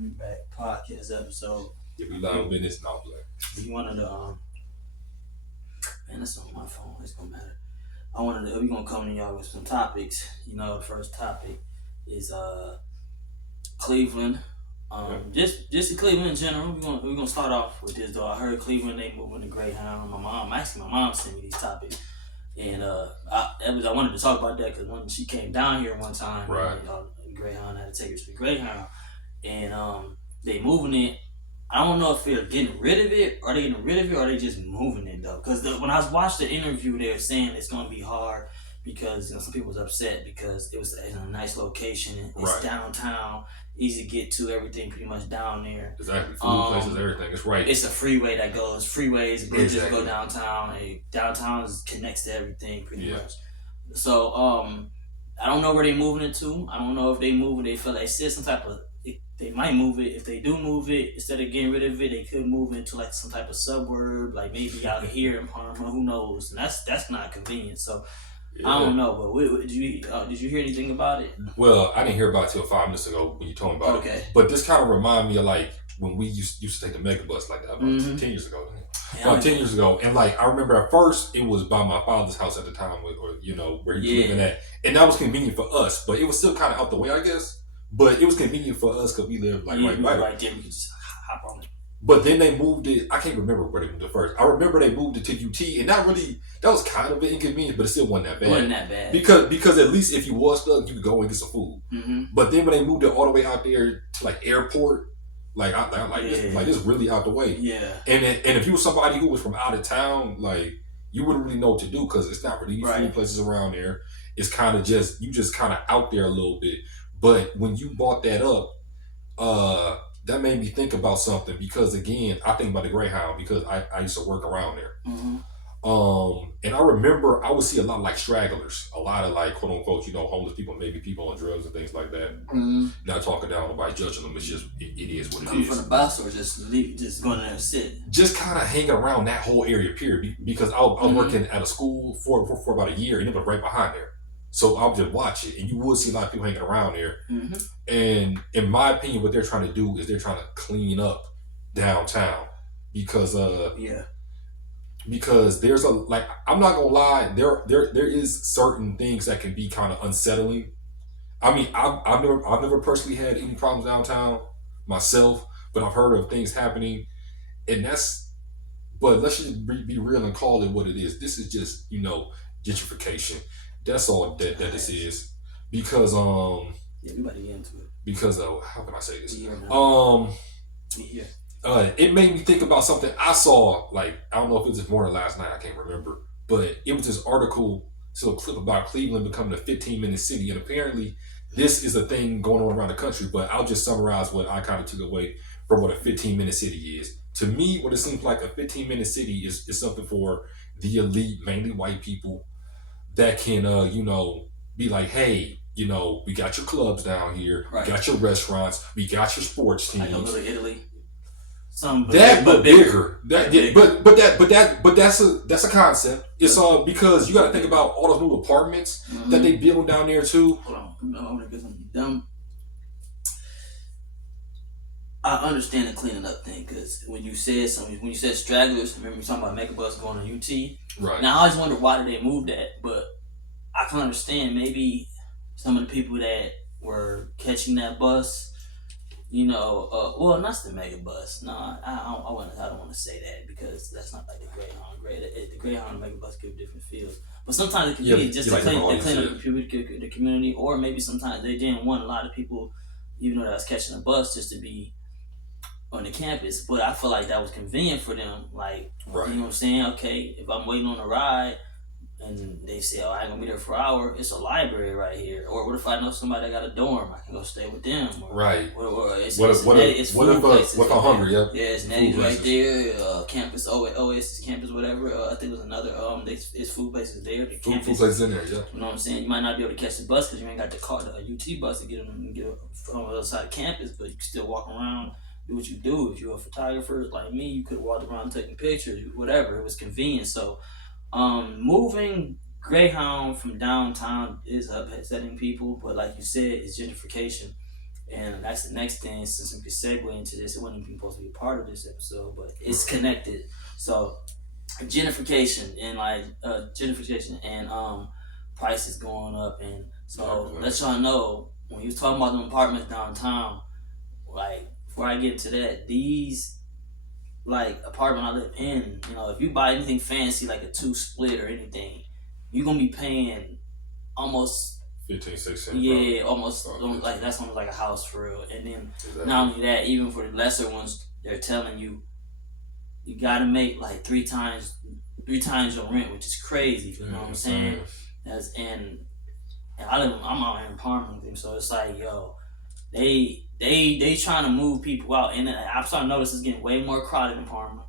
We back podcast episode. If we live business, not play. We wanted to man, that's on my phone. It's gonna matter. We're gonna come to y'all with some topics. The first topic is Cleveland. Just Cleveland in general. We're gonna start off with this though. I heard Cleveland they moving to Greyhound. My mom sent me these topics, and I wanted to talk about that because when she came down here one time, right, Greyhound, I had to take her to the Greyhound, and they moving it. I don't know if they're getting rid of it, or they just moving it though. Because when I watched the interview, they were saying it's gonna be hard because some people was upset because it was in a nice location. It's downtown, easy to get to, everything pretty much down there. Exactly, food places, everything. It's right. It's a freeway that goes, freeways, bridges go downtown. Downtown connects to everything pretty much. So I don't know where they moving it to. I don't know if they move it. They feel like it's some type of. They might move it. If they do move it, instead of getting rid of it, they could move it into like some type of suburb, like maybe out here in Parma. Who knows? And that's not convenient. So I don't know. But did you hear anything about it? Well, I didn't hear about it till 5 minutes ago when you told me about it. But this kind of remind me of like when we used to take the megabus like that about 10 years ago. About 10 years ago, and like I remember at first it was by my father's house at the time, where he was living at, and that was convenient for us, but it was still kind of out the way, I guess. But it was convenient for us because we lived like right there. We could just hop on it. But then they moved it. I can't remember where they moved it first. I remember they moved it to UT, and that was kind of an inconvenience, but it still wasn't that bad. Wasn't that bad because at least if you was stuck, you could go and get some food. Mm-hmm. But then when they moved it all the way out there to like airport, it's really out the way. Yeah. And if you were somebody who was from out of town, like you wouldn't really know what to do because it's not really food places around there. It's kind of just kind of out there a little bit. But when you brought that up, that made me think about something because again, I think about the Greyhound because I used to work around there. Mm-hmm. And I remember I would see a lot of like stragglers, a lot of like quote unquote, homeless people, maybe people on drugs and things like that. Mm-hmm. Not talking down, nobody judging them. It's just it is what it Come is. From the bus or just going there and sit. Just kind of hanging around that whole area, period. Because I was working at a school for about a year, and it was right behind there. So I would just watch it, and you would see a lot of people hanging around there. Mm-hmm. And in my opinion, what they're trying to do is they're trying to clean up downtown because there's I'm not gonna lie, there is certain things that can be kind of unsettling. I mean, I've never personally had any problems downtown myself, but I've heard of things happening, and but let's just be real and call it what it is. This is just gentrification. That's all that this is, because we better get into it. Because how can I say this? Yeah. It made me think about something I saw. Like I don't know if it was this morning, last night, I can't remember, but it was this article, a clip about Cleveland becoming a 15-minute city, and apparently this is a thing going on around the country. But I'll just summarize what I kind of took away from what a 15-minute city is. To me, what it seems like a 15-minute city is something for the elite, mainly white people, that can, be like, hey, we got your clubs down here, we got your restaurants, we got your sports teams. I know, go to Italy. But bigger. But that's a concept. It's because you got to think about all those new apartments that they build down there too. Hold on, I'm gonna get something dumb. I understand the cleaning up thing because when you said stragglers, remember you talking about megabus going to UT. Right. Now I always wonder why did they move that, but I can understand maybe some of the people that were catching that bus, well, not the megabus. No, I don't want to say that because that's not like the Greyhound. The Greyhound and the megabus give different feels. But sometimes it can be just to clean up the community, or maybe sometimes they didn't want a lot of people, even though that was catching a bus, just to be on the campus. But I feel like that was convenient for them. Like, you know what I'm saying? Okay, if I'm waiting on a ride and they say, I ain't gonna be there for an hour, it's a library right here. Or what if I know somebody that got a dorm? I can go stay with them. Right. It's what if I'm hungry? Yep. Yeah, it's Nettie's right there. Campus, Oasis campus, whatever. I think it was another. It's food places there. Food places in there, yeah. You know what I'm saying? You might not be able to catch the bus because you ain't got the UT bus to get on the other side of campus, but you can still walk around, do what you do. If you're a photographer like me, you could walk around taking pictures, whatever. It was convenient. So, moving Greyhound from downtown is upsetting people, but like you said, it's gentrification. And that's the next thing. Since we could segue into this, it wasn't even supposed to be a part of this episode, but it's connected. So gentrification and prices going up, and so let y'all know when you was talking about the apartments downtown. Like before I get into that, these like apartment I live in, if you buy anything fancy like a 2 split or anything, you're gonna be paying almost 15, 16. yeah, almost like that's almost like a house for real. And then not only that, even for the lesser ones, they're telling you gotta make like three times your rent, which is crazy. You know what I'm saying? And I'm out here in Parma with them, so it's like they trying to move people out, and I'm starting to notice it's getting way more crowded in Parma.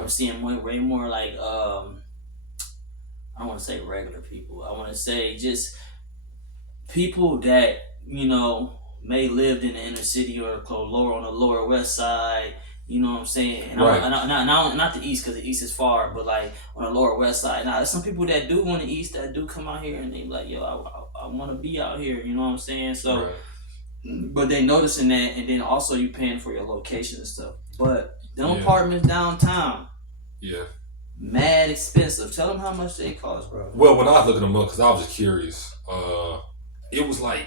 I'm seeing way more like I don't want to say regular people. I want to say just people that may lived in the inner city or lower on the lower west side. You know what I'm saying? And right. Not the east, because the east is far, but like on the lower west side. Now, there's some people that do on the east that do come out here and they be like, yo, I want to be out here. You know what I'm saying? So, but they noticing that, and then also you paying for your location and stuff. But them apartments downtown, mad expensive. Tell them how much they cost, bro. Well, when I was looking them up, because I was just curious, it was like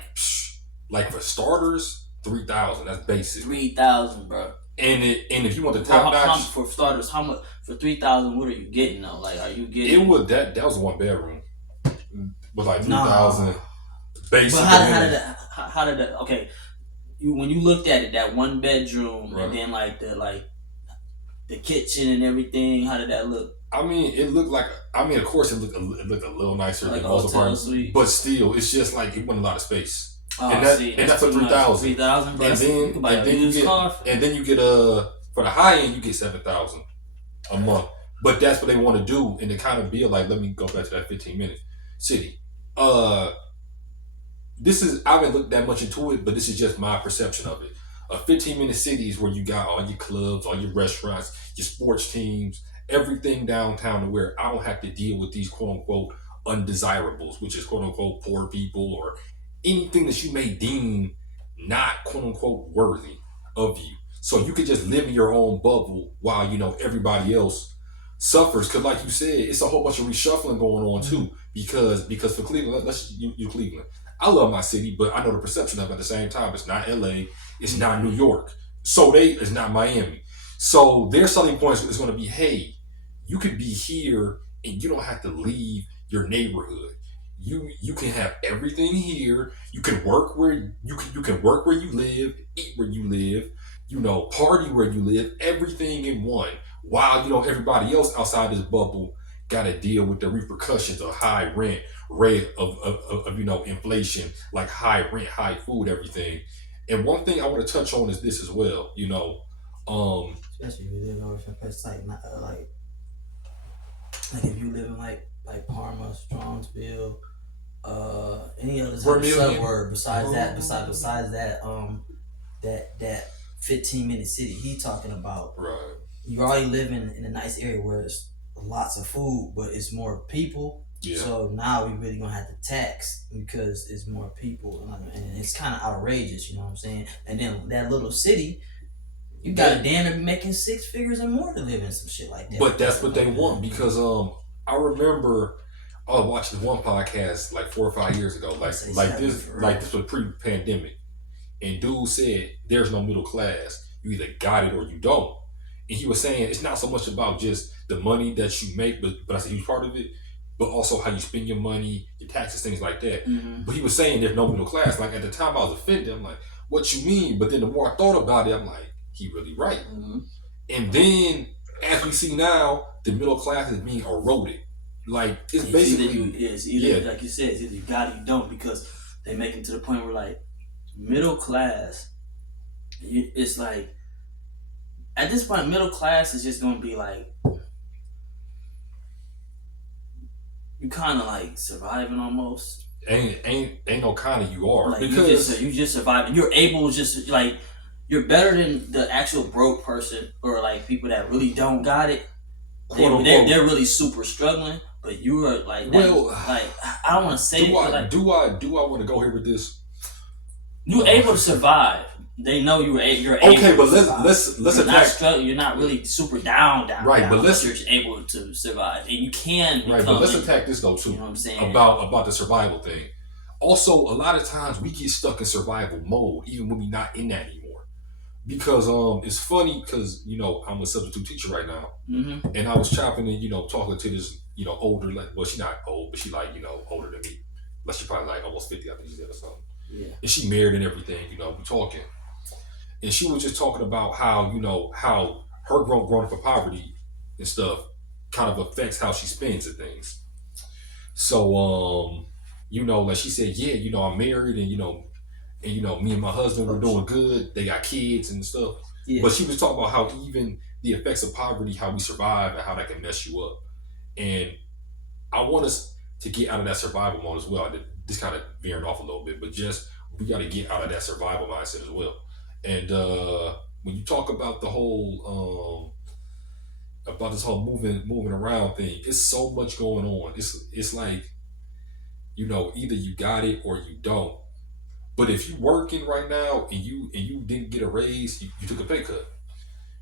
for starters, 3,000. That's basic. 3,000, bro. And if you want the top notch, for starters, how much for 3,000? What are you getting though? Like, are you getting? It was that was a 1 bedroom. Was like 3,000. Basic. But how did that? Okay, when you looked at it, that 1 bedroom, and then like the kitchen and everything, how did that look? I mean, it looked like. I mean, of course, it looked a little nicer than most apartments, but still, it's just like it wasn't a lot of space. Oh, and that's for 3,000. 3,000, bro. And then you get for the high end, you get 7,000 a month. But that's what they want to do, and to kind of be like, let me go back to that 15-minute city. This is, I haven't looked that much into it, but this is just my perception of it. A 15-minute city is where you got all your clubs, all your restaurants, your sports teams, everything downtown, to where I don't have to deal with these quote unquote undesirables, which is quote unquote poor people or anything that you may deem not quote unquote worthy of you. So you could just live in your own bubble while everybody else suffers. Because like you said, it's a whole bunch of reshuffling going on too. Because for Cleveland, let's you Cleveland. I love my city, but I know the perception of it at the same time. It's not LA, it's not New York. So it's not Miami. So their selling points is going to be, hey, you could be here and you don't have to leave your neighborhood. You can have everything here. You can work where you live, eat where you live, party where you live, everything in one. While everybody else outside this bubble got to deal with the repercussions of high rent, rate of inflation, like high rent, high food, everything. And one thing I want to touch on is this as well. Especially if you live over some place like if you live in like Parma, Strongsville, any other suburb besides that 15-minute city he talking about. Right. You're already living in a nice area where it's lots of food, but it's more people. Yeah. So now we really gonna have to tax because it's more people, and it's kind of outrageous. You know what I'm saying? And then that little city, you got to damn near making 6 figures or more to live in some shit like that. But that's what they want, because I remember I was watching one podcast like 4 or 5 years ago, like this was pre-pandemic, and dude said there's no middle class. You either got it or you don't. And he was saying it's not so much about just the money that you make, but that's a huge part of it, but also how you spend your money, your taxes, things like that. Mm-hmm. But he was saying there's no middle class. Like at the time I was offended. I'm like, what you mean? But then the more I thought about it, I'm like, he really right. Mm-hmm. And then as we see now, the middle class is being eroded. Like it's basically either like you said, it's either you got it or you don't, because they make it to the point where like middle class, it's like at this point middle class is just gonna be like you kind of like surviving almost. Ain't no kind of you are, like because you just surviving. You're able to just like you're better than the actual broke person or like people that really don't got it. They're really super struggling, but you are like like I don't want to say do I want to go here with this? You're able to survive, they know you're able. Okay, but to survive. let's You're not attack. struggling. You're not really super down, Right, down, but let's you're able to survive, and you can become. right, but let's attack this though too. You know what I'm saying? About the survival thing. Also, a lot of times we get stuck in survival mode even when we're not in that anymore. Because it's funny because I'm a substitute teacher right now, Mm-hmm. and I was chopping and talking to this older, like, well, she's not old, but she like older than me. Like she probably like almost 50, I think she said, or something. Yeah. And she married and everything. We talking, and she was just talking about how how her growing up in poverty and stuff kind of affects how she spends and things. So like she said, yeah, I'm married and me and my husband were doing good. They got kids and stuff. Yeah. But she was talking about how even the effects of poverty, how we survive, and how that can mess you up. And I want us to get out of that survival mode as well. This kind of veering off a little bit, but just we got to get out of that survival mindset as well. And when you talk about the whole about this whole moving around thing, it's so much going on. It's like either you got it or you don't. But if you're working right now and you didn't get a raise, you took a pay cut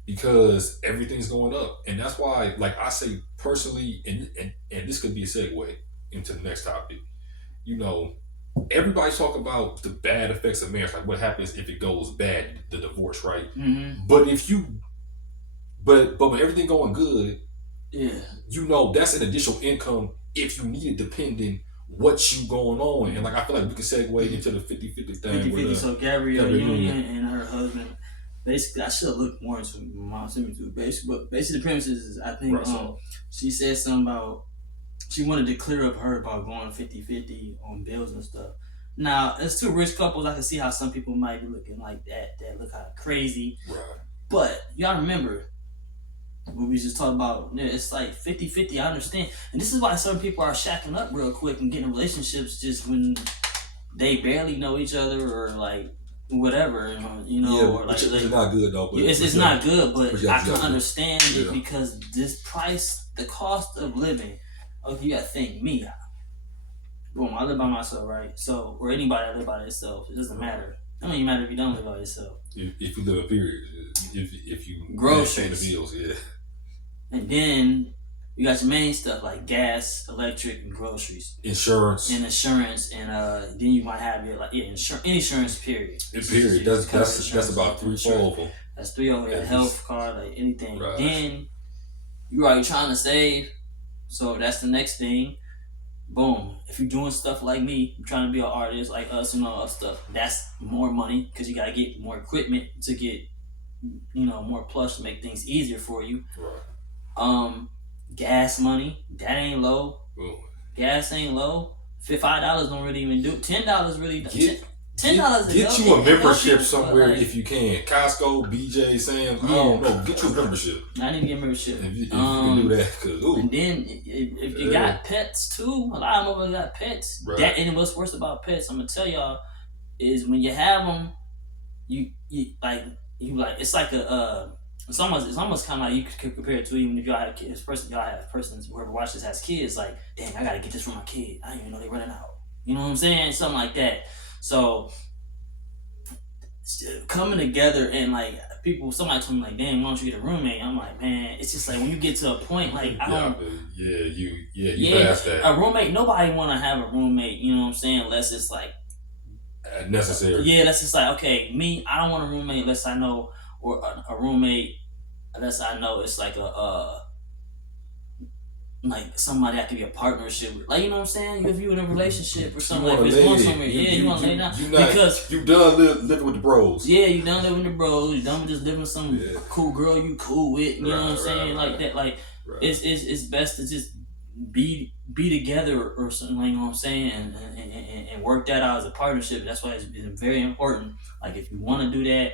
because everything's going up, and that's why, like I say personally, and this could be a segue into the next topic. Everybody's talking about the bad effects of marriage, like what happens if it goes bad, the divorce, right? Mm-hmm. But when everything going good, yeah, that's an additional income if you need it, depending what you going on. And like I feel like we could segue into the 50-50 thing. 50-50. So Gabrielle Union and her husband. Basically, I should have looked more into Mom sent me to it. But basically, the premise is I think she said something about she wanted to clear up her about going 50-50 on bills and stuff. Now, as two rich couples, I can see how some people might be looking like that look kind of crazy. Right. But y'all remember what we just talked about, it's like 50-50, I understand. And this is why some people are shacking up real quick and getting relationships just when they barely know each other or like whatever, or like it's not good though. But it's not good, but I can understand it because this price, the cost of living. Okay, you gotta think me. Boom, I live by myself, right? So, or anybody that live by themselves, it doesn't matter. It don't even matter if you don't live by yourself. If you live a period, if you groceries, pay the bills, yeah. And then you got your main stuff like gas, electric, and groceries. Insurance. And then you might have your insurance period. Period. That's about 3 4 of them. That's 3 of them. Health card, like anything. Right. Then you are trying to save, so that's the next thing. Boom. If you're doing stuff like me, you're trying to be an artist like us and all that stuff, that's more money because you got to get more equipment to get, more plush to make things easier for you. Right. Gas money, that ain't low. Ooh. Gas ain't low. $5 don't really even do. $10 really. $10. Get you a membership somewhere if you can. Costco, BJ, Sam's. I don't know. Get you a membership. I need to get a membership. If you can do that, and then if you got pets too, a lot of them got pets. Right. And what's worse about pets, I'm gonna tell y'all, is when you have them, you like it's like it's almost kind of like you could compare it to even if y'all have kids. Whoever watches this has kids. Like, dang, I gotta get this for my kid. I didn't even know they're running out. You know what I'm saying? Something like that. So coming together and like somebody told me like, damn, why don't you get a roommate? I'm like, man, it's just like when you get to a point like I don't. You passed that. A roommate. Nobody want to have a roommate. You know what I'm saying? Unless it's like necessary. Yeah, that's just like okay, me. I don't want a roommate unless I know. Or a roommate, unless I know it's like like somebody I could be a partnership with. Like, you know what I'm saying? If you're in a relationship or something like this, going somewhere, you want to lay down. Because you done living with the bros. Yeah, you done living with the bros. You done with just living with some cool girl you cool with. You know what I'm saying? Like that. Like it's best to just be together or something. Like, you know what I'm saying? And work that out as a partnership. That's why it's very important. Like if you want to do that,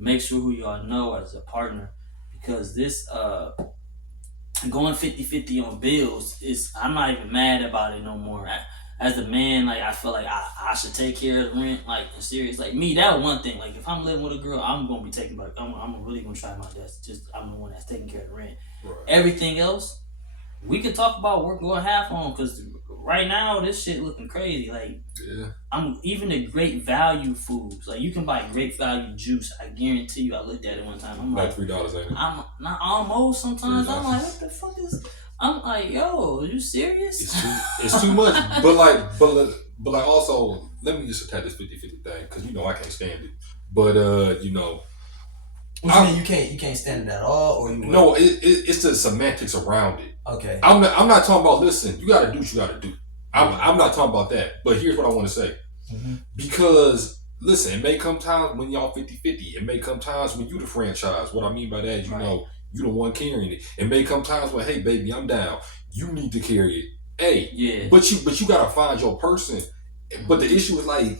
make sure who y'all know as a partner, because this going 50-50 on bills I'm not even mad about it no more. As a man, like I feel like I should take care of the rent, like serious. Like me, that one thing. Like if I'm living with a girl, I'm gonna be taking back. I'm really gonna try my best. Just I'm the one that's taking care of the rent. Right. Everything else, we can talk about work going half on, because right now this shit looking crazy. Like, Yeah. I'm even the great value foods. Like, you can buy great value juice. I guarantee you. I looked at it one time. I'm like, $3, ain't it? I'm not almost. Sometimes $3. I'm like, what the fuck is? I'm like, yo, are you serious? It's too much. But like also, let me just attack this 50-50 thing because I can't stand it. But What you mean you can't stand it at all, or you would? No, it's the semantics around it. Okay. I'm not talking about. Listen, you got to do what you got to do. I'm not talking about that. But here's what I want to say. Mm-hmm. Because listen, it may come times when y'all 50-50. It may come times when you the franchise. What I mean by that, you the one carrying it. It may come times when, hey baby, I'm down. You need to carry it. Hey, yeah. But you gotta find your person. But the issue is like,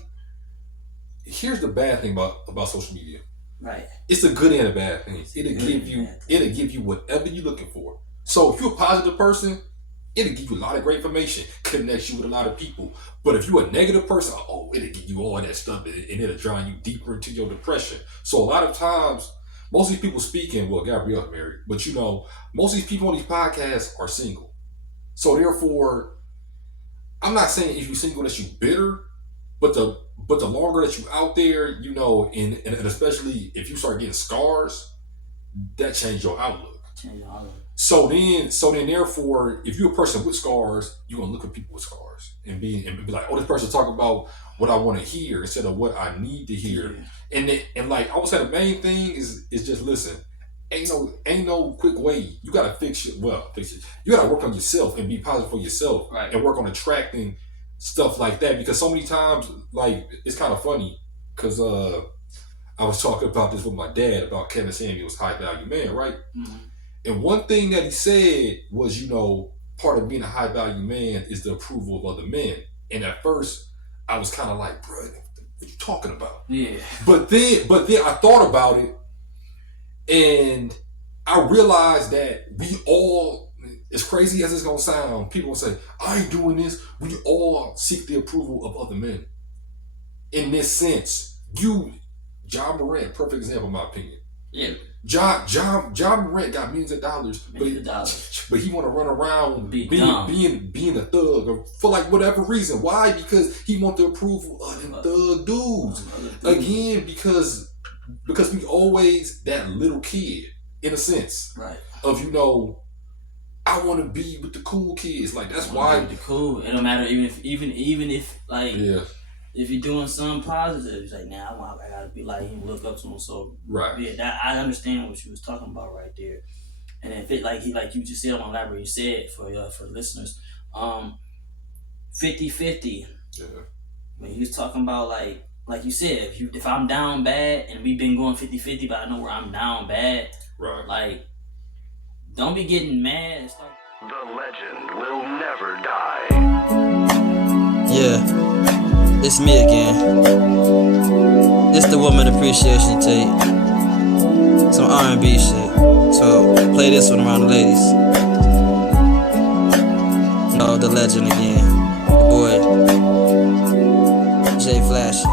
here's the bad thing about social media. Right. It's a good and a bad thing. It'll give you whatever you're looking for. So if you're a positive person, it'll give you a lot of great information, connects you with a lot of people. But if you're a negative person, it'll give you all that stuff and it'll drown you deeper into your depression. So a lot of times, most of these people speaking, well, Gabrielle's married, but most of these people on these podcasts are single. So therefore, I'm not saying if you're single that you're bitter, but the longer that you're out there, and especially if you start getting scars, that changes your outlook. So then therefore, if you're a person with scars, you're gonna look at people with scars and be like, oh, this person talking about what I want to hear instead of what I need to hear. Yeah. And like I would say, the main thing is just listen. Ain't no quick way. You gotta fix it. You gotta work on yourself and be positive for yourself, right, and work on attracting stuff like that. Because so many times, like, it's kind of funny because I was talking about this with my dad about Kevin Samuel's High Value Man, right? Mm-hmm. And one thing that he said was, part of being a high value man is the approval of other men. And at first, I was kind of like, bro, what are you talking about? Yeah. But then I thought about it, and I realized that we all, as crazy as it's gonna sound, people will say, I ain't doing this. We all seek the approval of other men. In this sense, John Morant, perfect example, in my opinion. Yeah. John Morant got millions of dollars, but he want to run around being a thug or for like whatever reason. Why? Because he want the approval of them thug dudes. Again, because we always that little kid, in a sense, right? Of I want to be with the cool kids. Like that's why the cool. It don't matter even if like if you're doing something positive, it's like I gotta be like him, look up to him. So right, yeah, that I understand what you was talking about right there. And if it like you just said on library, you said for listeners, 50-50. Yeah. When he was talking about like you said, if I'm down bad and we've been going 50-50, but I know where I'm down bad, right? Like, don't be getting mad and stuff. The legend will never die. Yeah, it's me again. This the woman appreciation tape. Some R&B shit. So play this one around the ladies. The legend again. The boy, Jay Flashy.